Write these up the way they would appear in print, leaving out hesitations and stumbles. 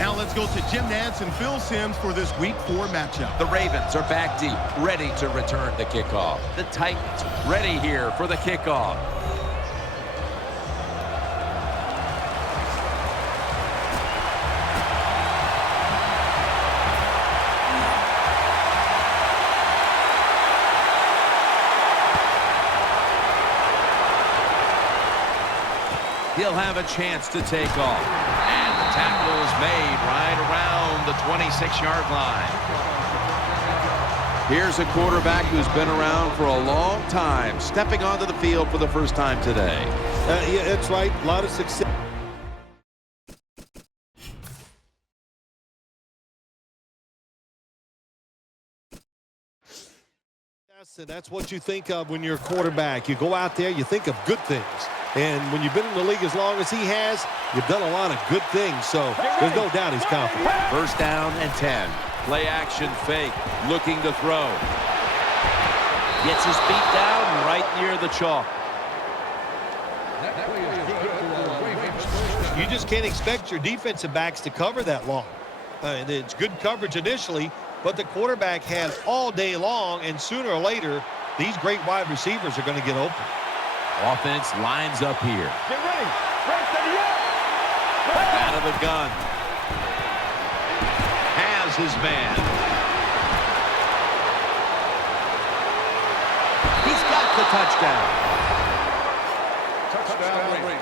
Now let's go to Jim Nantz and Phil Simms for this Week 4 matchup. The Ravens are back deep, ready to return the kickoff. The Titans ready here for the kickoff. He'll have a chance to take off. And the tackle is made right around the 26-yard line. Here's a quarterback who's been around for a long time, stepping onto the field for the first time today. Yeah, that's right. A lot of success. And that's what you think of when you're a quarterback. You go out there, you think of good things. And when you've been in the league as long as he has, you've done a lot of good things. So there's no doubt he's confident. First down and 10. Play action fake, looking to throw. Gets his feet down right near the chalk. You just can't expect your defensive backs to cover that long. And it's good coverage initially, but the quarterback had all day long, and sooner or later, these great wide receivers are going to get open. Offense lines up here. Get ready. Out of the gun. Has his man. He's got the touchdown. Touchdown Ravens.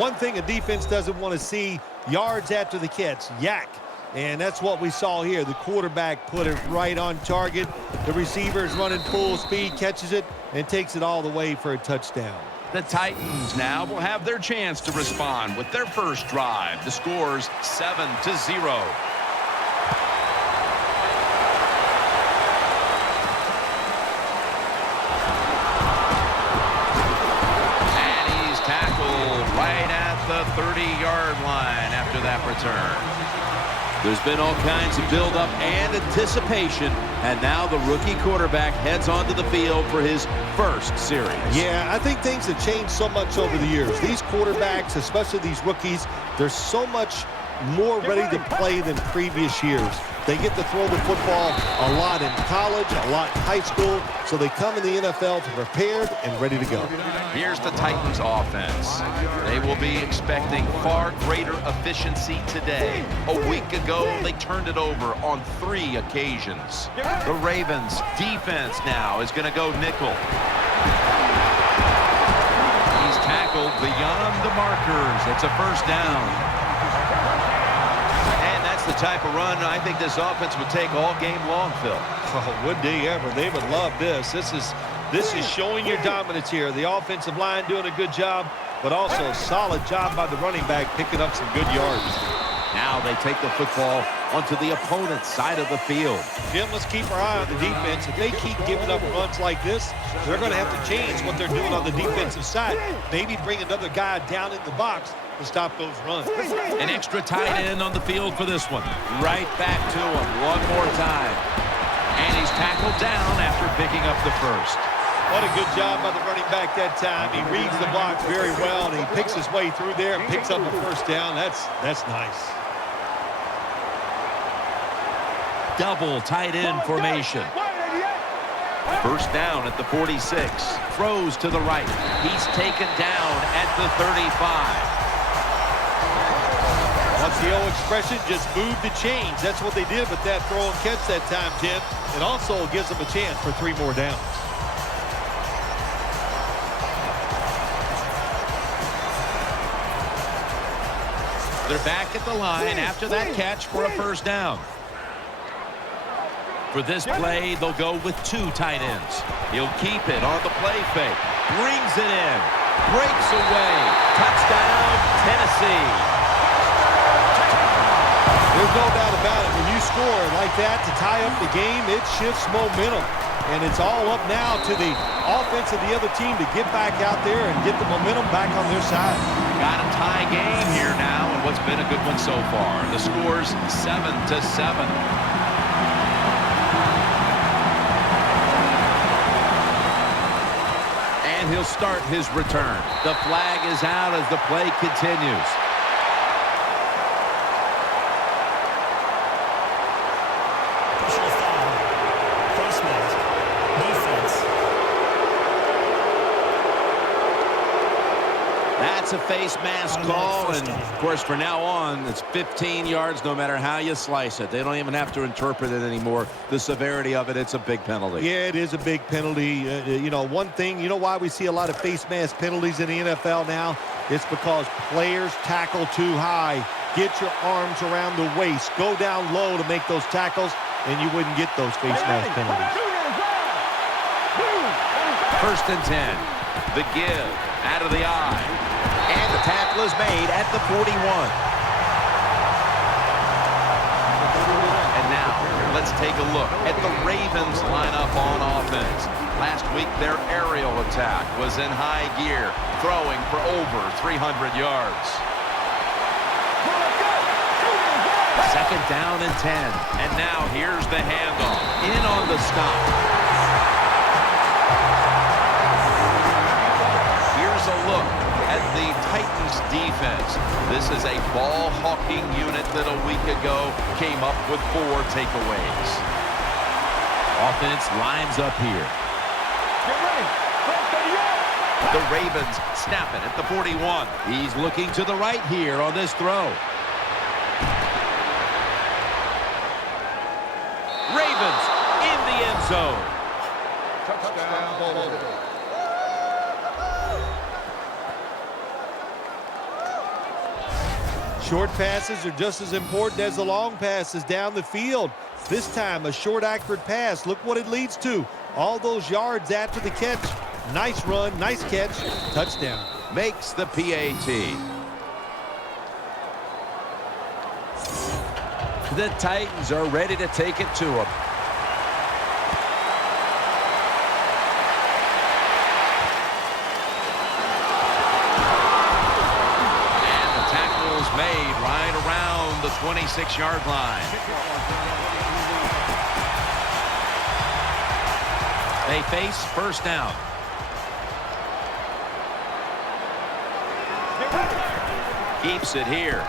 One thing a defense doesn't want to see, yards after the catch, yak. And that's what we saw here. The quarterback put it right on target. The receiver's running full speed, catches it, and takes it all the way for a touchdown. The Titans now will have their chance to respond with their first drive. The score's 7-0. And he's tackled right at the 30-yard line after that return. There's been all kinds of build-up and anticipation, and now the rookie quarterback heads onto the field for his first series. Yeah, I think things have changed so much over the years. These quarterbacks, especially these rookies, they're so much more ready to play than previous years. They get to throw the football a lot in college, a lot in high school, so they come in the NFL prepared and ready to go. Here's the Titans offense. They will be expecting far greater efficiency today. A week ago, they turned it over on 3 occasions. The Ravens defense now is going to go nickel. He's tackled beyond the markers. It's a first down. The type of run I think this offense would take all game long, Phil. Oh, would they ever? They would love this. This is showing your dominance here. The offensive line doing a good job, but also a solid job by the running back picking up some good yards. Now they take the football onto the opponent's side of the field. Jim, let's keep our eye on the defense. If they keep giving up runs like this, they're going to have to change what they're doing on the defensive side. Maybe bring another guy down in the box to stop those runs. An extra tight end on the field for this one. Right back to him one more time. And he's tackled down after picking up the first. What a good job by the running back that time. He reads the block very well, and he picks his way through there and picks up a first down. That's nice. Double tight end formation. First down at the 46. Throws to the right. He's taken down at the 35. What's the old expression? Just move the chains. That's what they did with that throw and catch that time, Tim. It also gives them a chance for 3 more downs. They're back at the line after that catch for a first down. For this play, they'll go with 2 tight ends. He'll keep it on the play fake. Brings it in. Breaks away. Touchdown, Tennessee. There's no doubt about it. When you score like that to tie up the game, it shifts momentum. And it's all up now to the offense of the other team to get back out there and get the momentum back on their side. Got a tie game here now, and what's been a good one so far. The score's 7-7. And he'll start his return. The flag is out as the play continues. a face mask call, and of course from now on it's 15 yards no matter how you slice it. They don't even have to interpret it anymore. The severity of it, it's a big penalty. Yeah, it is a big penalty. You know, one thing, you know why we see a lot of face mask penalties in the NFL now? It's because players tackle too high. Get your arms around the waist. Go down low to make those tackles, and you wouldn't get those face mask penalties. 1st and 10. The give out of the eye. And the tackle is made at the 41. And now let's take a look at the Ravens lineup on offense. Last week their aerial attack was in high gear, throwing for over 300 yards. 2nd down and 10. And now here's the handoff. In on the stop. Here's a look at the Titans defense. This is a ball-hawking unit that a week ago came up with 4 takeaways. Offense lines up here. The Ravens snap it at the 41. He's looking to the right here on this throw. Ravens in the end zone. Touchdown. Short passes are just as important as the long passes down the field. This time, a short, accurate pass. Look what it leads to. All those yards after the catch. Nice run, nice catch, touchdown. Makes the PAT. The Titans are ready to take it to him. And the tackle is made right around the 26-yard line. They face 1st down. Keeps it here.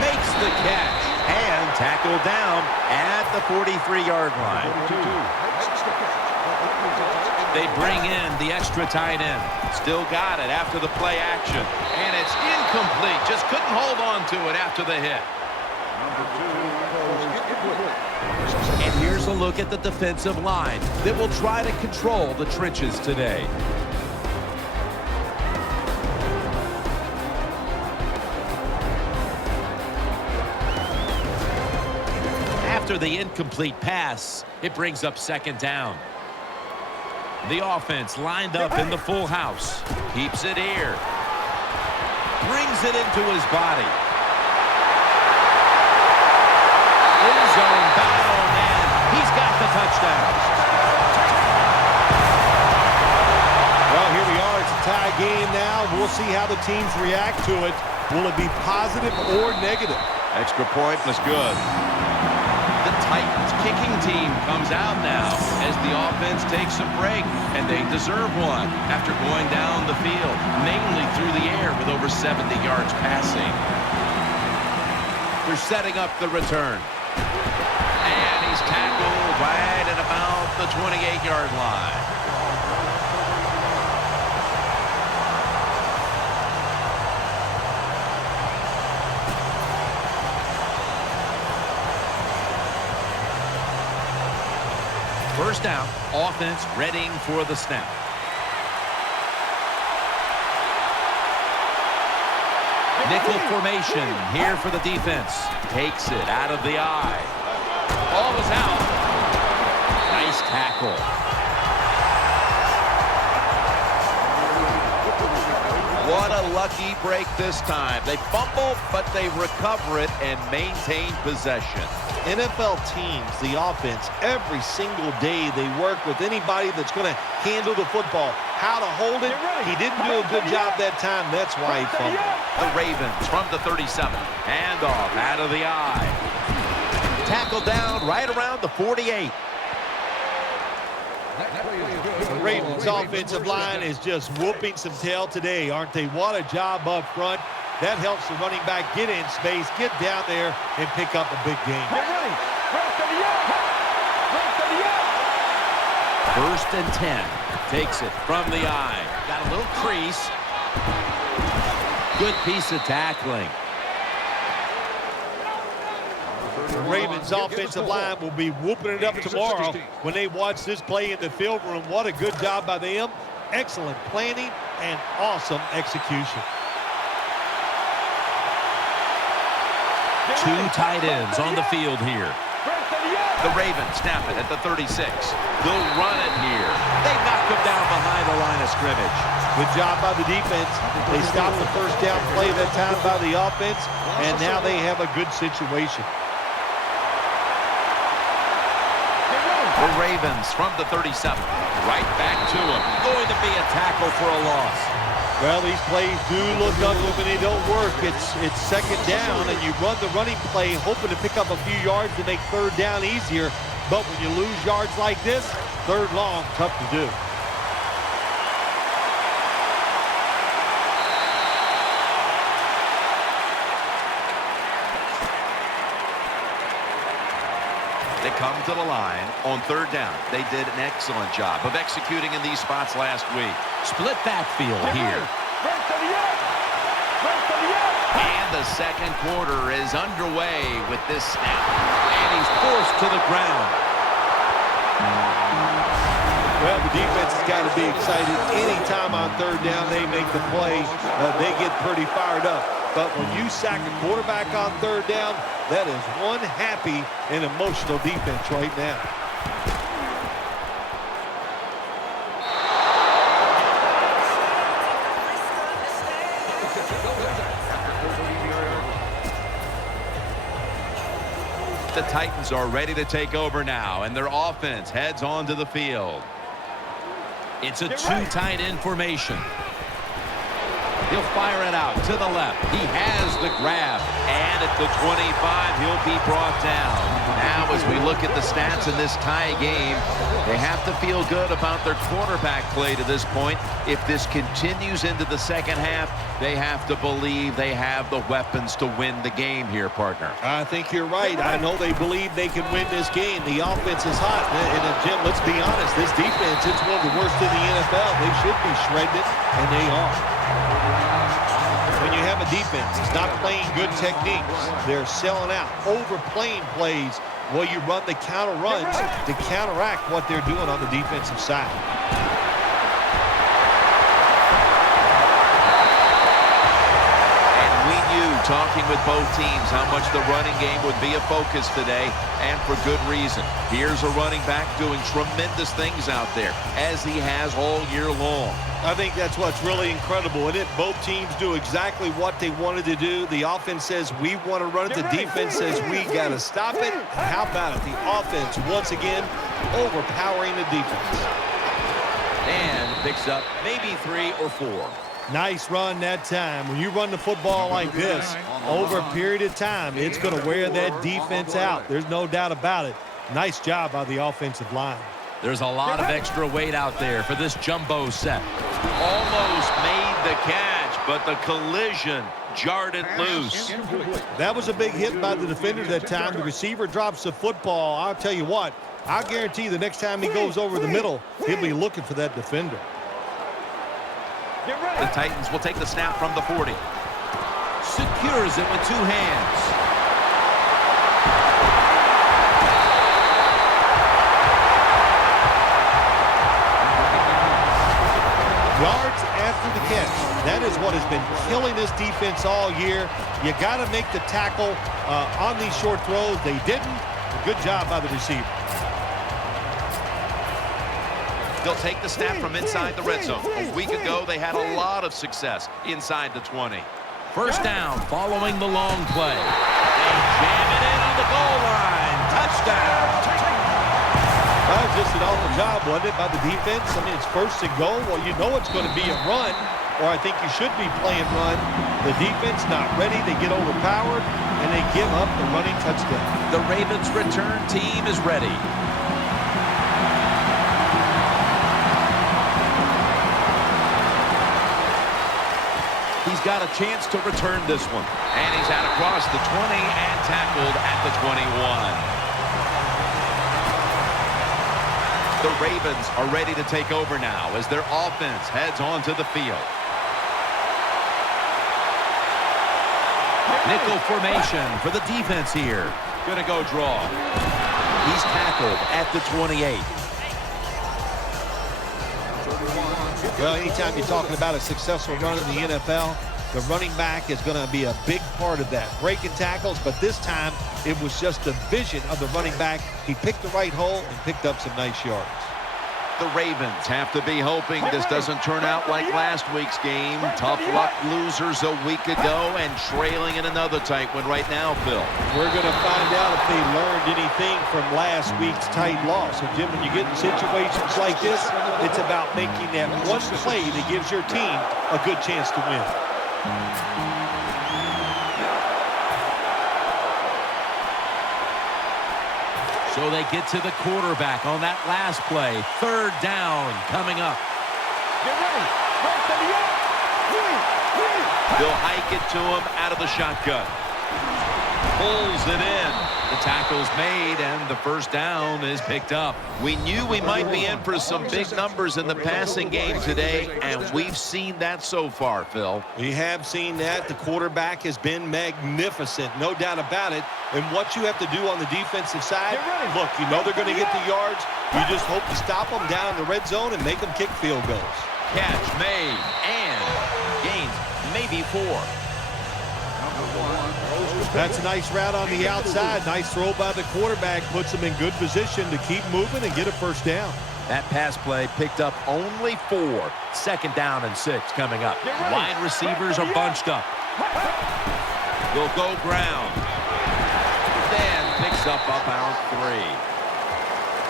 Makes the catch and tackled down at the 43-yard line. They bring in the extra tight end. Still got it after the play action. And it's incomplete. Just couldn't hold on to it after the hit. And here's a look at the defensive line that will try to control the trenches today. After the incomplete pass, it brings up 2nd down. The offense lined up in the full house. Keeps it here. Brings it into his body. End zone bound, and he's got the touchdown. Well, here we are. It's a tie game now. We'll see how the teams react to it. Will it be positive or negative? Extra point was good. The Titans kicking team comes out now as the offense takes a break, and they deserve one after going down the field, mainly through the air with over 70 yards passing. They're setting up the return. And he's tackled right at about the 28-yard line. First down, offense readying for the snap. Nickel formation here for the defense. Takes it out of the eye. Ball is out. Nice tackle. What a lucky break this time. They fumble, but they recover it and maintain possession. NFL teams, the offense, every single day they work with anybody that's going to handle the football. How to hold it, he didn't do a good job that time. That's why he fumbled. The Ravens from the 37. Handoff out of the eye. Tackled down right around the 48. The Ravens offensive line is just whooping some tail today, aren't they? What a job up front. That helps the running back get in space, get down there, and pick up a big game. 1st and 10. Takes it from the eye. Got a little crease. Good piece of tackling. The Ravens offensive line will be whooping it up tomorrow when they watch this play in the film room. What a good job by them. Excellent planning and awesome execution. Two tight ends on the field here. The Ravens snap it at the 36. They'll run it here. They knock him down behind the line of scrimmage. Good job by the defense. They stopped the first down play that time by the offense, and now they have a good situation. The Ravens from the 37. Right back to him. Going to be a tackle for a loss. Well, these plays do look ugly when they don't work. It's second down, and you run the running play hoping to pick up a few yards to make third down easier. But when you lose yards like this, third long, tough to do. They come to the line on third down. They did an excellent job of executing in these spots last week. Split backfield here. And the second quarter is underway with this snap. And he's forced to the ground. Well, the defense has got to be excited. Anytime on third down they make the play, they get pretty fired up. But when you sack a quarterback on third down, that is one happy and emotional defense right now. The Titans are ready to take over now, and their offense heads onto the field. It's a two tight end formation. He'll fire it out to the left. He has the grab. And at the 25, he'll be brought down. Now, as we look at the stats in this tie game, they have to feel good about their quarterback play to this point. If this continues into the second half, they have to believe they have the weapons to win the game here, partner. I think you're right. I know they believe they can win this game. The offense is hot. And Jim, let's be honest, this defense, it's one of the worst in the NFL. They should be shredded, and they are. When you have a defense that's not playing good techniques, they're selling out, overplaying plays. Well, you run the counter runs to counteract what they're doing on the defensive side. Talking with both teams how much the running game would be a focus today, and for good reason. Here's a running back doing tremendous things out there, as he has all year long. I think that's what's really incredible. And both teams do exactly what they wanted to do. The offense says we want to run it. The defense says we got to stop it. And how about it? The offense, once again, overpowering the defense. And picks up maybe 3 or 4. Nice run that time. When you run the football like this, over a period of time, it's going to wear that defense out. There's no doubt about it. Nice job by the offensive line. There's a lot of extra weight out there for this jumbo set. Almost made the catch, but the collision jarred it loose. That was a big hit by the defender that time. The receiver drops the football. I'll tell you what, I'll guarantee the next time he goes over the middle, he'll be looking for that defender. The Titans will take the snap from the 40. Secures it with 2 hands. Yards after the catch. That is what has been killing this defense all year. You got to make the tackle on these short throws. They didn't. Good job by the receiver. They'll take the snap from inside the red zone. A week ago, they had a lot of success inside the 20. First down following the long play. They jam it in on the goal line. Touchdown. That was just an awful job, wasn't it, by the defense? I mean, it's first and goal. Well, you know it's going to be a run, or I think you should be playing run. The defense not ready. They get overpowered, and they give up the running touchdown. The Ravens return team is ready. He's got a chance to return this one. And he's out across the 20 and tackled at the 21. The Ravens are ready to take over now as their offense heads onto the field. Nickel formation for the defense here. Gonna go draw. He's tackled at the 28. Well, anytime you're talking about a successful run in the NFL, the running back is going to be a big part of that. Breaking tackles, but this time it was just the vision of the running back. He picked the right hole and picked up some nice yards. The Ravens have to be hoping this doesn't turn out like last week's game. Tough luck losers a week ago and trailing in another tight one right now, Phil. We're going to find out if they learned anything from last week's tight loss. And, Jim, when you get in situations like this, it's about making that one play that gives your team a good chance to win. So they get to the quarterback on that last play. Third down coming up. Get ready. They'll hike it to him out of the shotgun. Pulls it in. The tackle's made, and the first down is picked up. We knew we might be in for some big numbers in the passing game today, and we've seen that so far, Phil. We have seen that. The quarterback has been magnificent, no doubt about it. And what you have to do on the defensive side, look, you know they're going to get the yards. You just hope to stop them down in the red zone and make them kick field goals. Catch made, and gains maybe 4. That's a nice route on the outside. Nice throw by the quarterback. Puts them in good position to keep moving and get a first down. That pass play picked up only 4. Second down and 6 coming up. Wide receivers are bunched up. Will go ground. Then picks up about 3.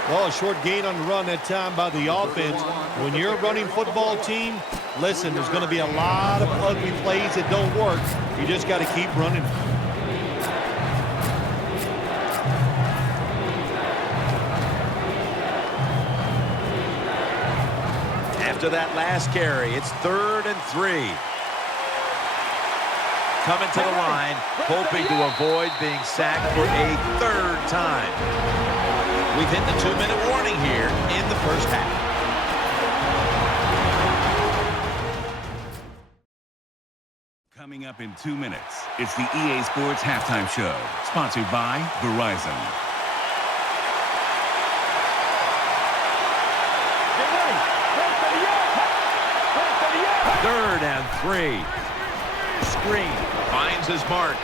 Well, a short gain on the run that time by the offense. When you're a running football team, listen, there's going to be a lot of ugly plays that don't work. You just got to keep running. After that last carry, it's 3rd and 3. Coming to the line, hoping to avoid being sacked for a 3rd time. We've hit the 2-minute warning here in the first half. Coming up in 2 minutes, it's the EA Sports Halftime Show, sponsored by Verizon. 3rd and 3. Screen. Finds his mark.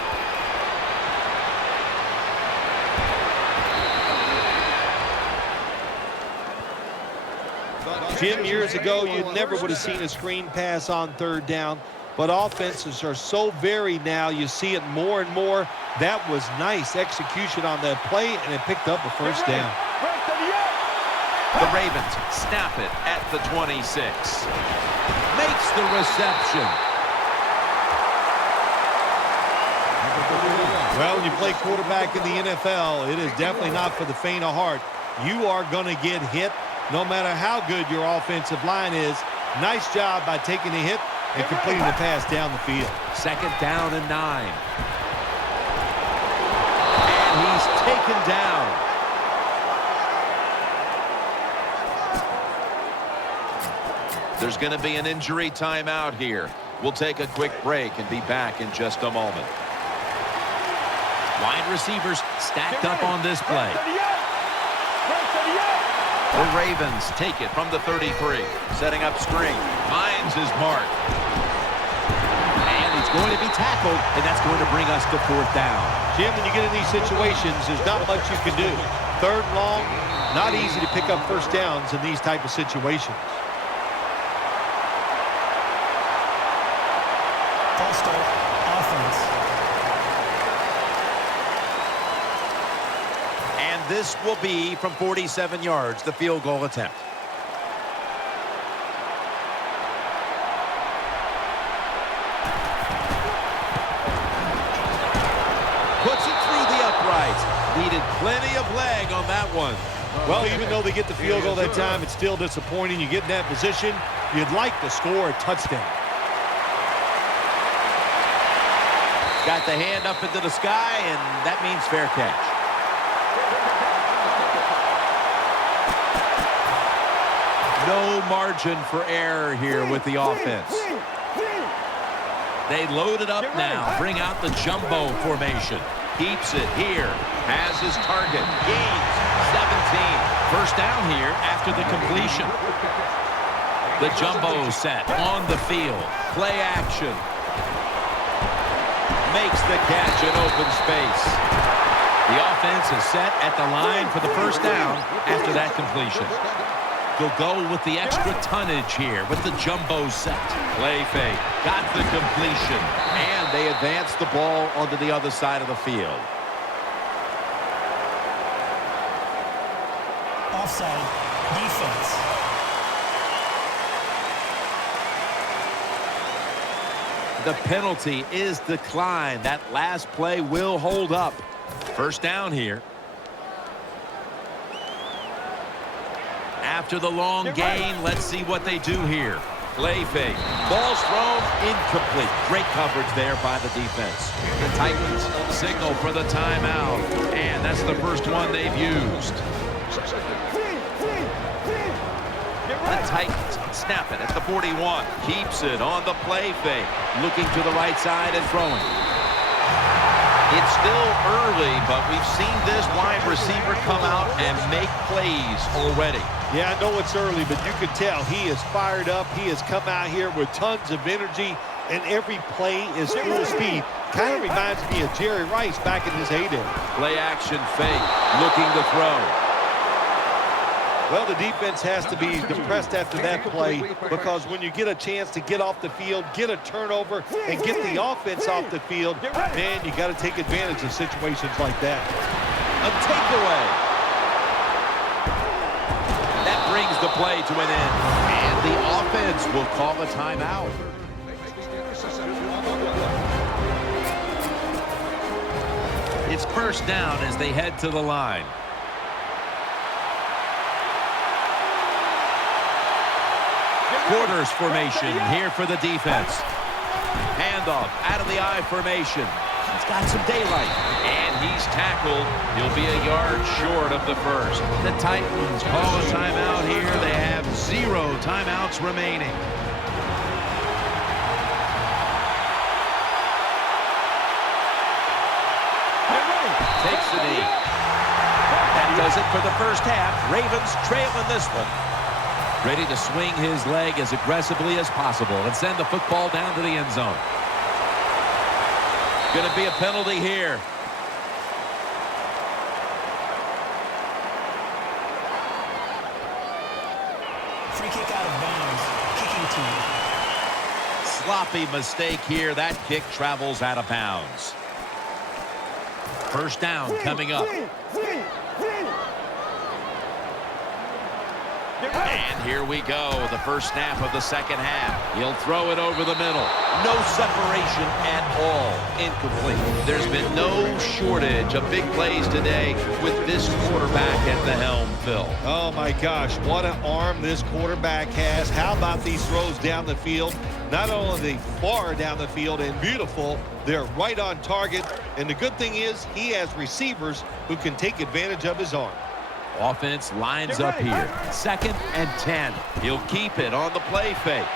Jim, years ago, you never would have seen a screen pass on 3rd down. But offenses are so varied now. You see it more and more. That was nice execution on that play, and it picked up a first down. The Ravens snap it at the 26. Makes the reception. Well, when you play quarterback in the NFL, it is definitely not for the faint of heart. You are going to get hit no matter how good your offensive line is. Nice job by taking the hit and completing the pass down the field. 2nd down and 9. And he's taken down. There's going to be an injury timeout here. We'll take a quick break and be back in just a moment. Wide receivers stacked up on this play. The Ravens take it from the 33. Setting up screen. Finds his mark. And he's going to be tackled, and that's going to bring us to 4th down. Jim, when you get in these situations, there's not much you can do. 3rd and long, not easy to pick up first downs in these type of situations. This will be from 47 yards, the field goal attempt. Puts it through the uprights. Needed plenty of leg on that one. Well, even though they get the field goal that time, it's still disappointing. You get in that position, you'd like to score a touchdown. Got the hand up into the sky, and that means fair catch. No margin for error here with the offense. They load it up now. Bring out the jumbo formation. Keeps it here. Has his target. Gains 17. First down here after the completion. The jumbo set on the field. Play action. Makes the catch in open space. The offense is set at the line for the first down after that completion. They'll go with the extra tonnage here with the jumbo set. Play fake. Got the completion. And they advance the ball onto the other side of the field. Offside. Defense. The penalty is declined. That last play will hold up. First down here. After the long gain, let's see what they do here. Play fake. Ball's thrown incomplete. Great coverage there by the defense. The Titans signal for the timeout. And that's the first one they've used. The Titans snap it at the 41. Keeps it on the play fake. Looking to the right side and throwing. It's still early, but we've seen this wide receiver come out and make plays already. Yeah, I know it's early, but you can tell he is fired up. He has come out here with tons of energy, and every play is full speed. Kind of reminds me of Jerry Rice back in his heyday. Play action fake. Looking to throw. Well, the defense has to be depressed after that play, because when you get a chance to get off the field, get a turnover, and get the offense off the field, man, you got to take advantage of situations like that. A takeaway. That brings the play to an end. And the offense will call a timeout. It's first down as they head to the line. Quarters formation here for the defense. Handoff out of the I formation. He's got some daylight. And he's tackled. He'll be a yard short of the first. The Titans call a timeout here. They have 0 timeouts remaining. Takes the knee. That does it for the first half. Ravens trailing this one. Ready to swing his leg as aggressively as possible and send the football down to the end zone. Going to be a penalty here. Free kick out of bounds. Kicking team. Sloppy mistake here. That kick travels out of bounds. First down coming up. And here we go, the first snap of the second half. He'll throw it over the middle. No separation at all. Incomplete. There's been no shortage of big plays today with this quarterback at the helm, Phil. Oh, my gosh, what an arm this quarterback has. How about these throws down the field? Not only are they far down the field and beautiful, they're right on target. And the good thing is he has receivers who can take advantage of his arm. Offense lines up here. 2nd and 10. He'll keep it on the play fake.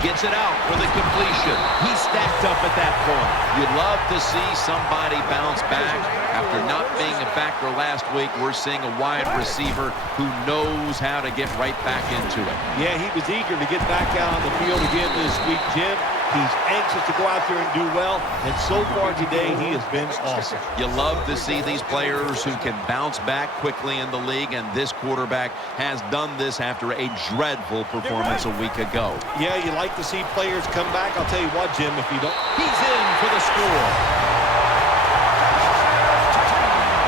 Gets it out for the completion. He's stacked up at that point. You'd love to see somebody bounce back. After not being a factor last week, we're seeing a wide receiver who knows how to get right back into it. Yeah, he was eager to get back out on the field again this week, Jim. He's anxious to go out there and do well, and so far today, he has been awesome. You love to see these players who can bounce back quickly in the league, and this quarterback has done this after a dreadful performance a week ago. Yeah, you like to see players come back. I'll tell you what, Jim, if you don't... He's in for the score.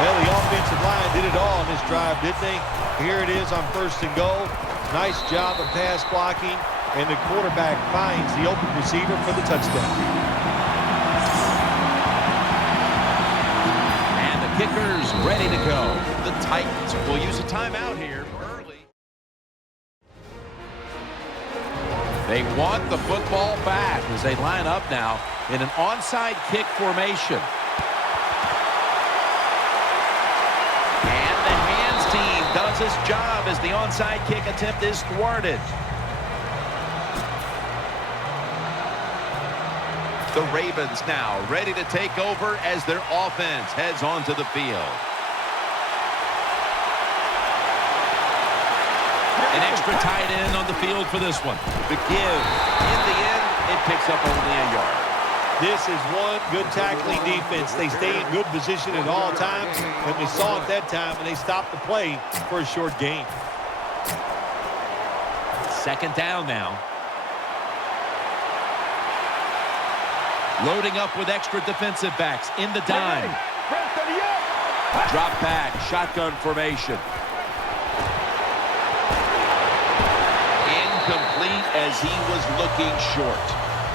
Well, the offensive line did it all on this drive, didn't they? Here it is on 1st and goal. Nice job of pass blocking. And the quarterback finds the open receiver for the touchdown. And the kicker's ready to go. The Titans will use a timeout here early. They want the football back as they line up now in an onside kick formation. And the hands team does its job as the onside kick attempt is thwarted. The Ravens now ready to take over as their offense heads onto the field. An extra tight end on the field for this one. The give. In the end, it picks up only a yard. This is one good tackling defense. They stay in good position at all times, and we saw it that time, and they stopped the play for a short gain. Second down now. Loading up with extra defensive backs in the dime. Drop back, shotgun formation. Incomplete as he was looking short.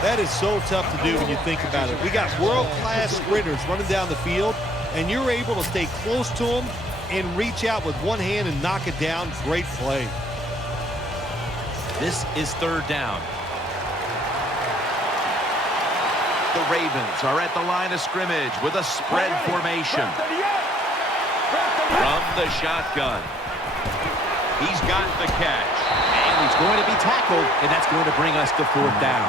That is so tough to do when you think about it. We got world-class sprinters running down the field, and you're able to stay close to them and reach out with one hand and knock it down. Great play. This is third down. The Ravens are at the line of scrimmage with a spread formation. From the shotgun. He's got the catch. And he's going to be tackled, and that's going to bring us to fourth down.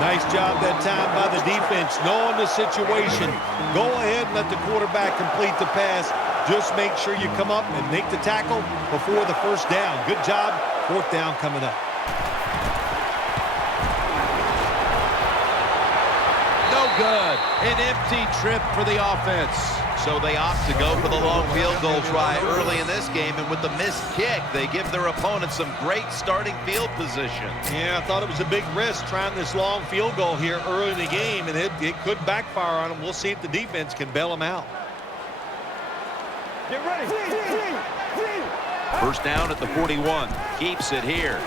Nice job that time by the defense, knowing the situation. Go ahead and let the quarterback complete the pass. Just make sure you come up and make the tackle before the first down. Good job. Fourth down coming up. No good. An empty trip for the offense. So they opt to go for the long field goal try early in this game, and with the missed kick, they give their opponent some great starting field position. Yeah, I thought it was a big risk trying this long field goal here early in the game, and it could backfire on them. We'll see if the defense can bail them out. Get ready. First down at the 41. Keeps it here.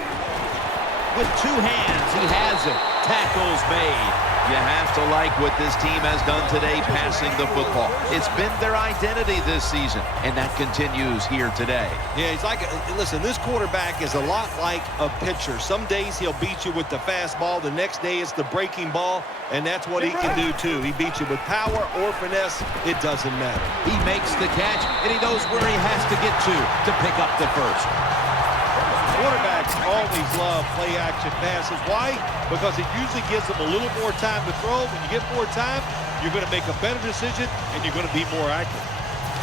With two hands, he has it. Tackles made. You have to like what this team has done today passing the football. It's been their identity this season, and that continues here today. Yeah, he's like, listen, this quarterback is a lot like a pitcher. Some days he'll beat you with the fastball. The next day it's the breaking ball, and that's what he can do too. He beats you with power or finesse. It doesn't matter. He makes the catch, and he knows where he has to get to pick up the first. Quarterbacks always love play-action passes. Why? Because it usually gives them a little more time to throw. When you get more time, you're going to make a better decision, and you're going to be more accurate.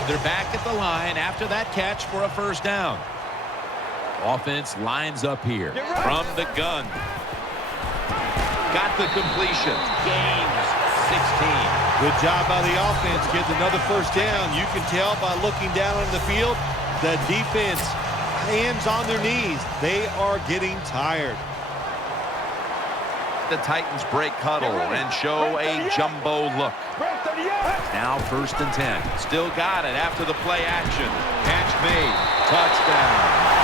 They're back at the line after that catch for a first down. Offense lines up here from the gun. Got the completion. Gains 16. Good job by the offense. Gets another first down. You can tell by looking down on the field, the defense, hands on their knees. They are getting tired. The Titans break huddle and show a jumbo look. Now first and 10. Still got it after the play action. Catch made. Touchdown.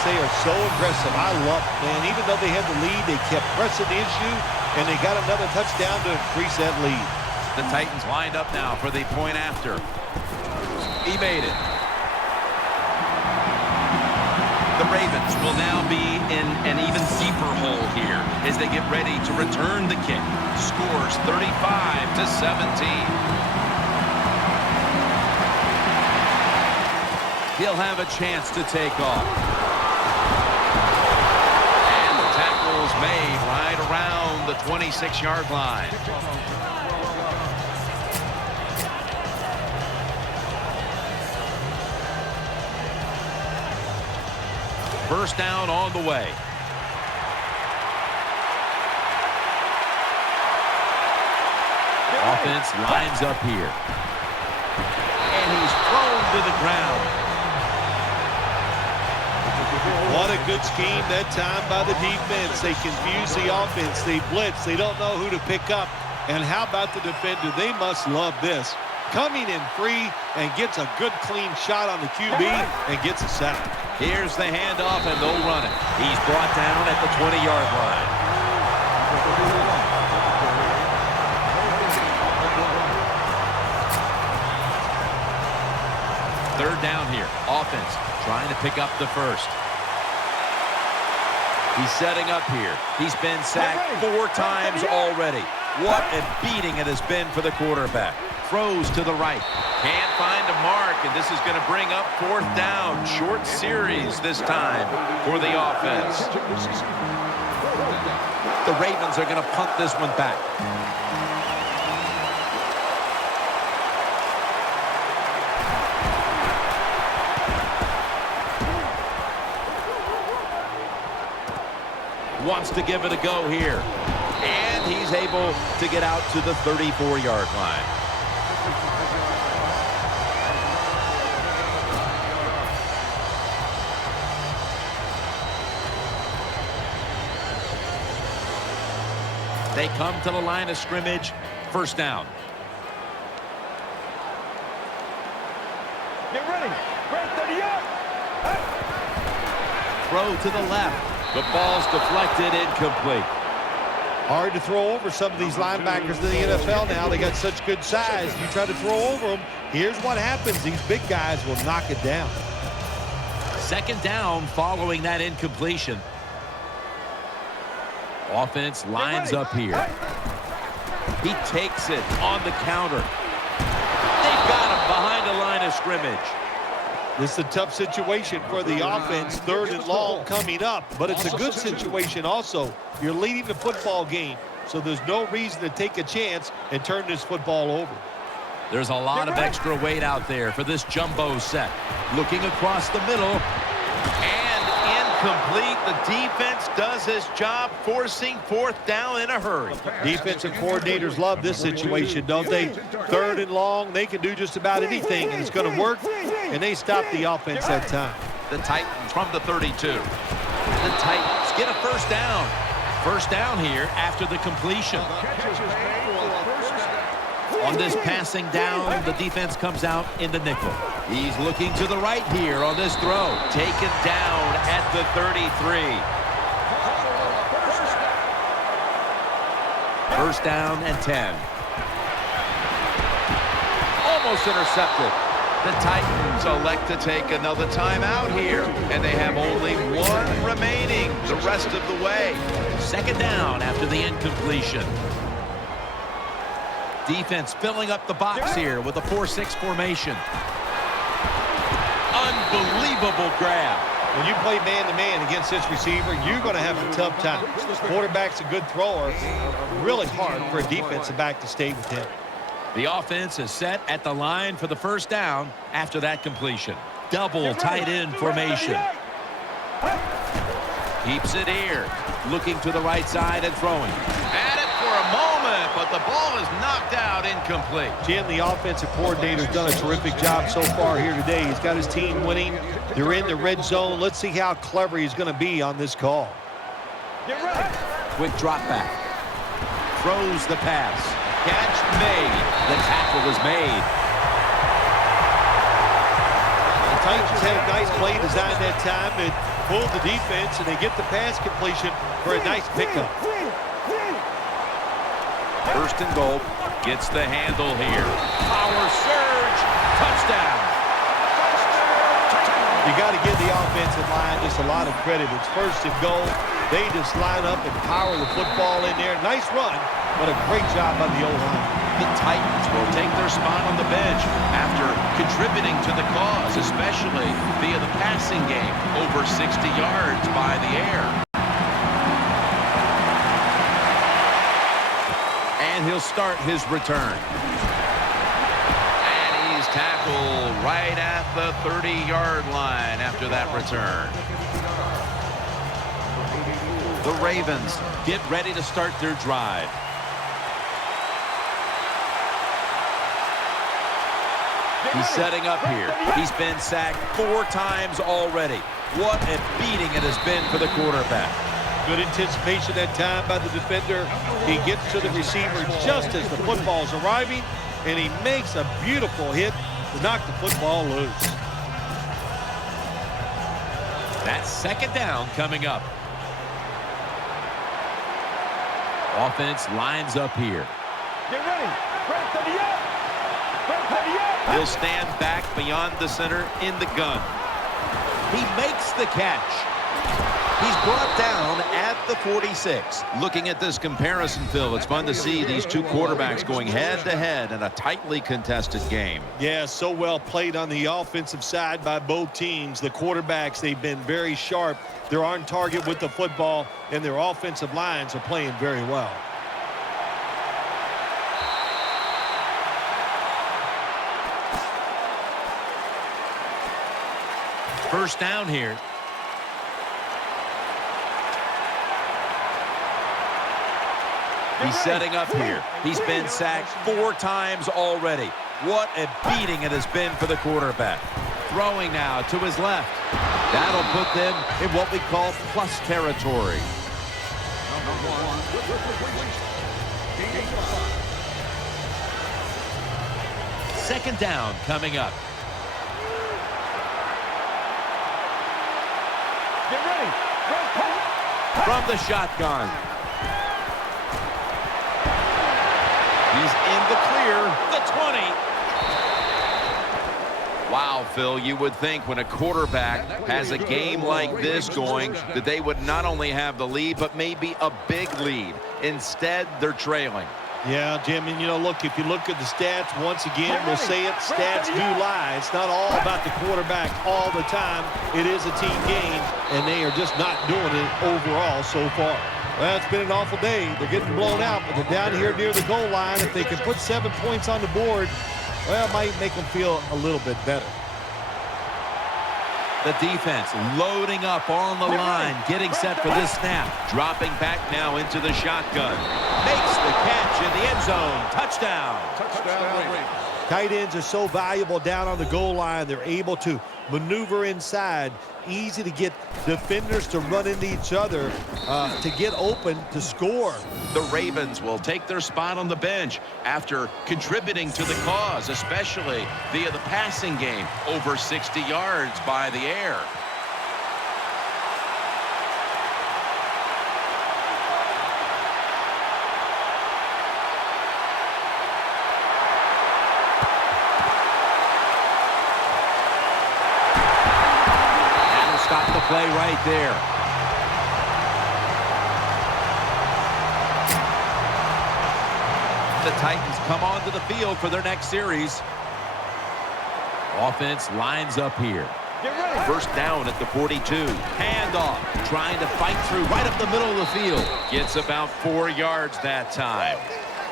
They are so aggressive. I love it, man. Even though they had the lead, they kept pressing the issue, and they got another touchdown to increase that lead. The Titans lined up now for the point after. He made it. The Ravens will now be in an even deeper hole here as they get ready to return the kick. Scores 35-17. He'll have a chance to take off. And the tackle's made right around the 26-yard line. First down on the way. Offense lines up here. And he's thrown to the ground. What a good scheme that time by the defense. They confuse the offense. They blitz. They don't know who to pick up. And how about the defender? They must love this. Coming in free and gets a good clean shot on the QB and gets a sack. Here's the handoff, and they'll run it. He's brought down at the 20-yard line. Third down here. Offense trying to pick up the first. He's setting up here. He's been sacked 4 times already. What a beating it has been for the quarterback. Throws to the right. Can't find a mark, and this is going to bring up 4th down. Short series this time for the offense. The Ravens are going to punt this one back. Wants to give it a go here. And he's able to get out to the 34-yard line. They come to the line of scrimmage. 1st down. Get ready. Right 30 up. Throw to the left. The ball's deflected, incomplete. Hard to throw over some of these linebackers in the NFL now. They got such good size. You try to throw over them, here's what happens. These big guys will knock it down. 2nd down following that incompletion. Offense lines up here. He takes it on the counter. They've got him behind the line of scrimmage. This is a tough situation for the offense. 3rd and long coming up, but it's a good situation also. You're leading the football game, so there's no reason to take a chance and turn this football over. There's a lot of extra weight out there for this jumbo set. Looking across the middle, and incomplete. The defense does his job, forcing 4th down in a hurry. Defensive coordinators love this situation, don't they? 3rd and long, they can do just about anything, and it's going to work, and they stop the offense that time. The Titans from the 32. The Titans get a 1st down. 1st down here after the completion. On this passing down, the defense comes out in the nickel. He's looking to the right here on this throw. Taken down at the 33. 1st down and 10. Almost intercepted. The Titans elect to take another timeout here, and they have only 1 remaining the rest of the way. 2nd down after the incompletion. Defense filling up the box here with a 4-6 formation. Unbelievable grab. When you play man-to-man against this receiver, you're going to have a tough time. Quarterback's a good thrower. Really hard for a defensive back to stay with him. The offense is set at the line for the 1st down after that completion. Double tight end formation. Keeps it here. Looking to the right side and throwing. At it for a moment, but the ball is knocked out, incomplete. Jim, the offensive coordinator's done a terrific job so far here today. He's got his team winning. They're in the red zone. Let's see how clever he's going to be on this call. Get ready. Quick drop back. Throws the pass. Catch made. The tackle is made. The Titans had a nice play design that time and pulled the defense, and they get the pass completion for a nice pickup. 1st and goal. Gets the handle here. Power surge. Touchdown. You got to give the offensive line just a lot of credit. It's 1st and goal. They just line up and power the football in there. Nice run, but a great job by the O-line. The Titans will take their spot on the bench after contributing to the cause, especially via the passing game, over 60 yards by the air. And he'll start his return. And he's tackled right at the 30-yard line after that return. The Ravens get ready to start their drive. He's setting up here. He's been sacked 4 times already. What a beating it has been for the quarterback. Good anticipation that time by the defender. He gets to the receiver just as the football's arriving, and he makes a beautiful hit to knock the football loose. That's 2nd down coming up. Offense lines up here. Get ready. Right 30 up. Right 30 up. He'll stand back beyond the center in the gun. He makes the catch. He's brought down at the 46. Looking at this comparison, Phil, it's fun to see these two quarterbacks going head-to-head in a tightly contested game. Yeah, so well played on the offensive side by both teams. The quarterbacks, they've been very sharp. They're on target with the football, and their offensive lines are playing very well. First down here. He's setting up here. He's been sacked 4 times already. What a beating it has been for the quarterback. Throwing now to his left. That'll put them in what we call plus territory. Second down coming up. Get ready. From the shotgun. He's in the clear. The 20. Wow, Phil, you would think when a quarterback has a game like this going that they would not only have the lead, but maybe a big lead. Instead, they're trailing. Yeah, Jim, and, look, if you look at the stats, once again, we'll say it, stats do lie. It's not all about the quarterback all the time. It is a team game, and they are just not doing it overall so far. Well, it's been an awful day. They're getting blown out, but they're down here near the goal line. If they can put 7 points on the board, well, it might make them feel a little bit better. The defense loading up on the line, getting set for this snap. Dropping back now into the shotgun. Makes the catch in the end zone. Touchdown. Tight ends are so valuable down on the goal line. They're able to maneuver inside. Easy to get defenders to run into each other, to get open, to score. The Ravens will take their spot on the bench after contributing to the cause, especially via the passing game, over 60 yards by the air. Stop the play right there. The Titans come onto the field for their next series. Offense lines up here. First down at the 42. Handoff. Trying to fight through right up the middle of the field. Gets about 4 yards that time.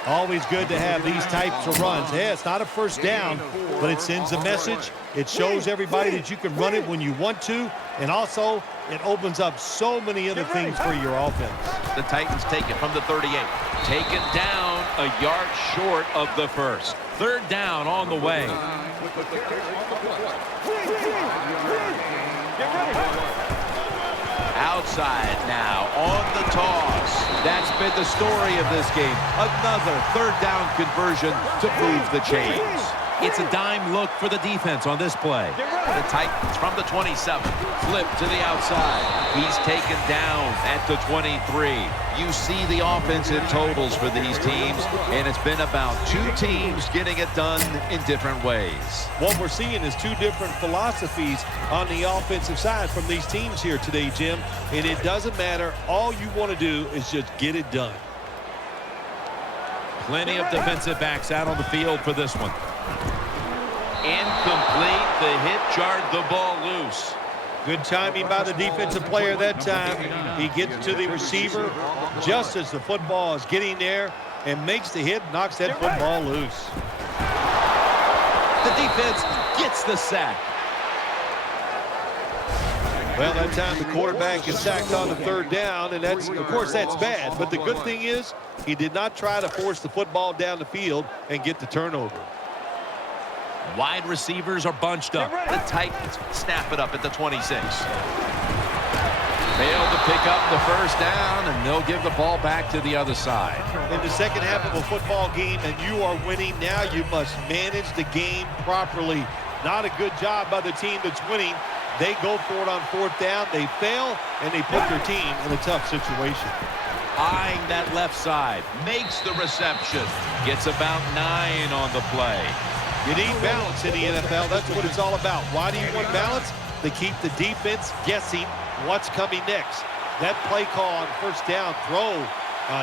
Always good to have these types of runs. Yeah, it's not a first down, but it sends a message. It shows everybody that you can run it when you want to, and also it opens up so many other things for your offense. The Titans take it from the 38. Taken down a yard short of the first. Third down on the way. Outside now on the toss. That's been the story of this game. Another third down conversion to move the chains. It's a dime look for the defense on this play. The Titans from the 27. Flip to the outside. He's taken down at the 23. You see the offensive totals for these teams, and it's been about 2 teams getting it done in different ways. What we're seeing is 2 different philosophies on the offensive side from these teams here today, Jim. And it doesn't matter. All you want to do is just get it done. Plenty of defensive backs out on the field for this one. Incomplete. The hit jarred the ball loose. Good timing by the defensive player that time. He gets to the receiver just as the football is getting there and makes the hit, knocks that football loose. The defense gets the sack. Well, that time the quarterback is sacked on the third down, and that's, of course, that's bad. But the good thing is he did not try to force the football down the field and get the turnover. Wide receivers are bunched up. The Titans snap it up at the 26. Failed to pick up the first down, and they'll give the ball back to the other side. In the second half of a football game and you are winning, now you must manage the game properly. Not a good job by the team that's winning. They go for it on fourth down. They fail, and they put their team in a tough situation. Eyeing that left side. Makes the reception. Gets about 9 on the play. You need balance in the NFL. That's what it's all about. Why do you want balance? To keep the defense guessing what's coming next. That play call on first down,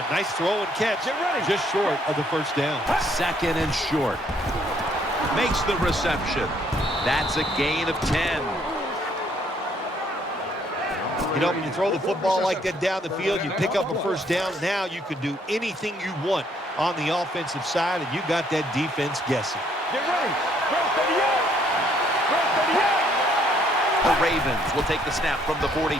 nice throw and catch, just short of the first down. Second and short. Makes the reception. That's a gain of 10. You know, when you throw the football like that down the field, you pick up a first down. Now you can do anything you want on the offensive side, and you got that defense guessing. Get ready. Break 38. Break 38. The Ravens will take the snap from the 45.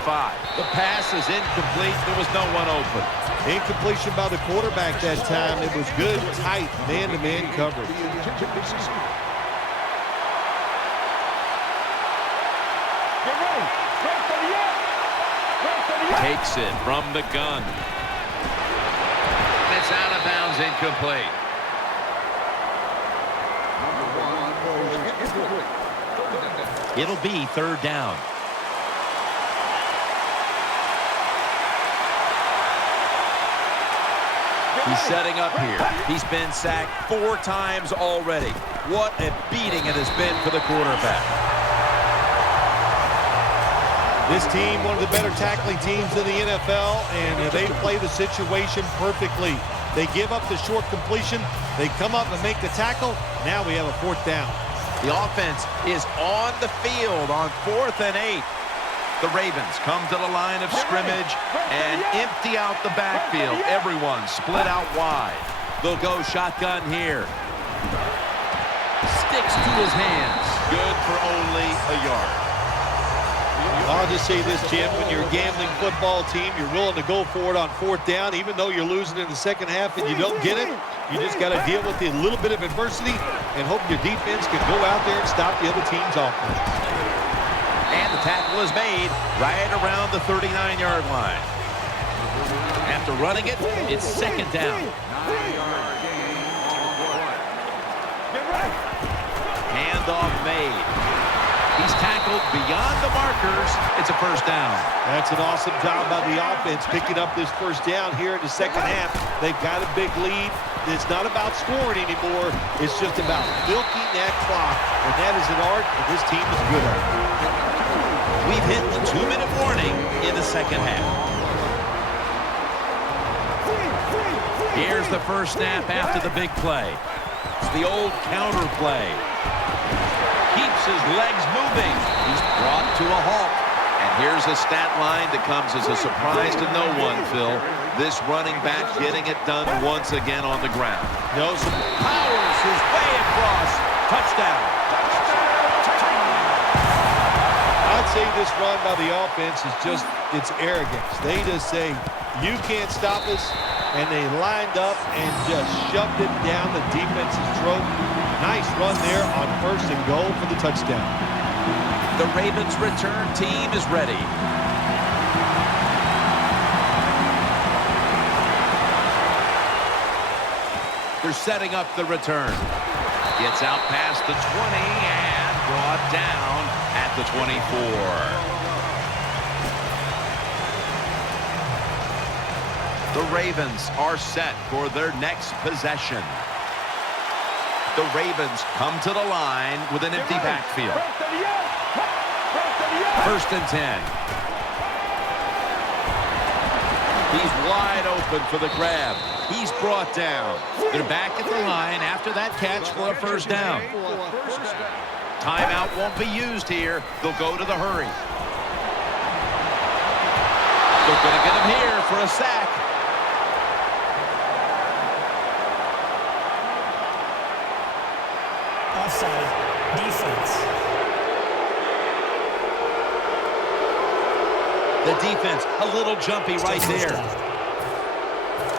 The pass is incomplete. There was no one open. Incompletion by the quarterback that time. It was good, tight, man-to-man coverage. Get ready. Break 38. Break 38. Takes it from the gun. And it's out of bounds, incomplete. It'll be third down. He's setting up here. He's been sacked 4 times already. What a beating it has been for the quarterback. This team, one of the better tackling teams in the NFL, and they play the situation perfectly. They give up the short completion. They come up and make the tackle. Now we have a fourth down. The offense is on the field on 4th and 8. The Ravens come to the line of scrimmage and empty out the backfield. Everyone split out wide. They'll go shotgun here. Sticks to his hands. Good for only a yard. I'll just say this, Jim. When you're a gambling football team, you're willing to go for it on 4th down, even though you're losing in the second half and you don't get it. You just got to deal with a little bit of adversity and hope your defense can go out there and stop the other team's offense. And the tackle is made right around the 39-yard line. After running it, it's second down. Handoff made. He's tackled beyond the markers. It's a first down. That's an awesome job by the offense picking up this first down here in the second half. They've got a big lead. It's not about scoring anymore. It's just about milking that clock. And that is an art that this team is good at. We've hit the 2-minute warning in the second half. Here's the first snap after the big play. It's the old counter play. Keeps his legs moving. He's brought to a halt. And here's a stat line that comes as a surprise to no one, Phil. This running back getting it done once again on the ground. Knows powers his way across. Touchdown. I'd say this run by the offense is just, it's arrogance. They just say, you can't stop us. And they lined up and just shoved it down the defense's throat. Nice run there on 1st and goal for the touchdown. The Ravens return team is ready. They're setting up the return. Gets out past the 20 and brought down at the 24. The Ravens are set for their next possession. The Ravens come to the line with an empty backfield. 1st and 10. He's wide open for the grab. He's brought down. They're back at the line after that catch for a first down. Timeout won't be used here. They'll go to the hurry. They're going to get him here for a sack. Offside. Defense. The defense, a little jumpy right there.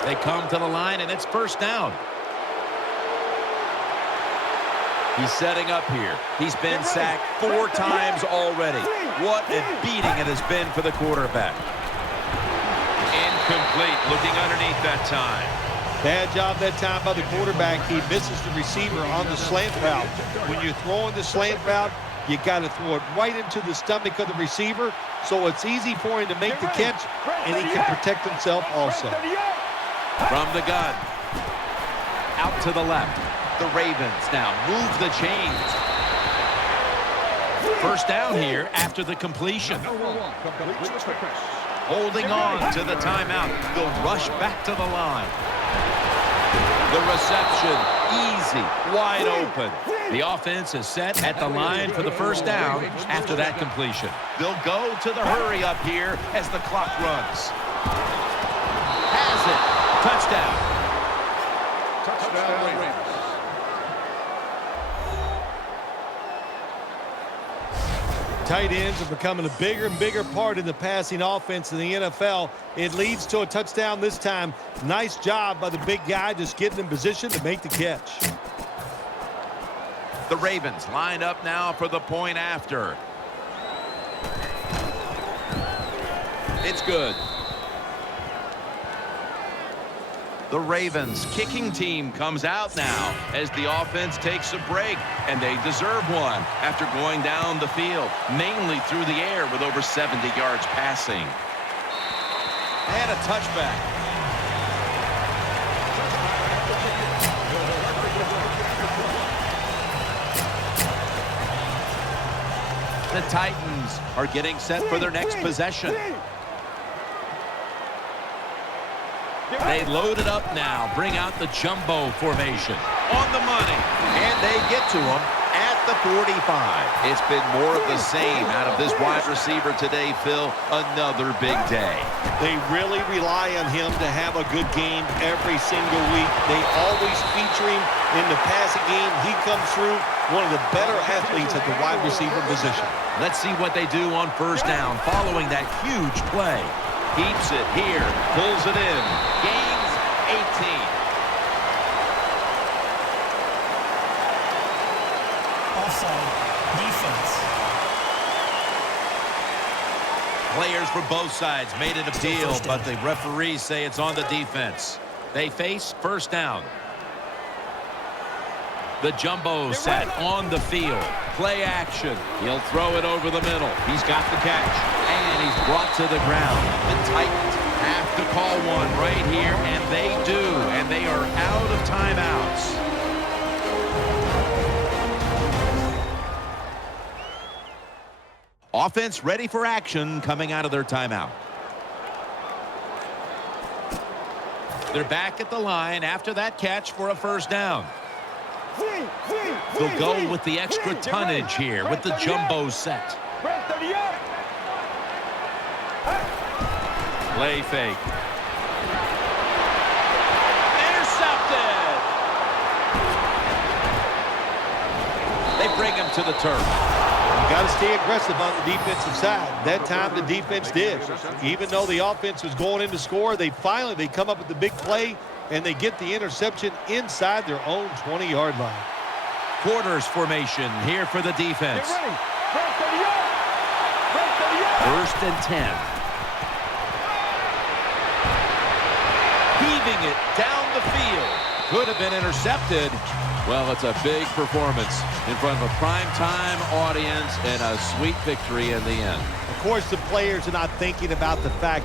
They come to the line, and it's first down. He's setting up here. He's been sacked 4 times already. What a beating it has been for the quarterback. Incomplete, looking underneath that time. Bad job that time by the quarterback. He misses the receiver on the slant route. When you're throwing the slant route, you got to throw it right into the stomach of the receiver, so it's easy for him to make the catch, and he can protect himself also. From the gun, out to the left. The Ravens now move the chains. First down here after the completion. Holding on to the timeout. They'll rush back to the line. The reception, easy, wide open. The offense is set at the line for the first down after that completion. They'll go to the hurry up here as the clock runs. Has it. Touchdown. Touchdown Rams. Tight ends are becoming a bigger and bigger part in the passing offense in the NFL. It leads to a touchdown this time. Nice job by the big guy just getting in position to make the catch. The Ravens lined up now for the point after. It's good. The Ravens kicking team comes out now as the offense takes a break, and they deserve one after going down the field, mainly through the air with over 70 yards passing. And a touchback. The Titans are getting set for their next possession. They load it up now, bring out the jumbo formation. On the money, and they get to him at the 45. It's been more of the same out of this wide receiver today, Phil. Another big day. They really rely on him to have a good game every single week. They always feature him in the passing game. He comes through, one of the better athletes at the wide receiver position. Let's see what they do on first down following that huge play. Keeps it here, pulls it in, gains 18. Offside. Defense. Players for both sides made it a deal, but the referees say it's on the defense. They face first down. The jumbo set on the field. Play action. He'll throw it over the middle. He's got the catch. And he's brought to the ground. The Titans have to call one right here, and they do. And they are out of timeouts. Offense ready for action coming out of their timeout. They're back at the line after that catch for a first down. They'll go with the extra tonnage here with the jumbo set. Play fake. Intercepted. They bring him to the turf. You got to stay aggressive on the defensive side. That time the defense did. Even though the offense was going in to score, they come up with the big play, and they get the interception inside their own 20-yard line. Quarters formation here for the defense. First and 10. Heaving it down the field. Could have been intercepted. Well, it's a big performance in front of a primetime audience and a sweet victory in the end. Of course, the players are not thinking about the fact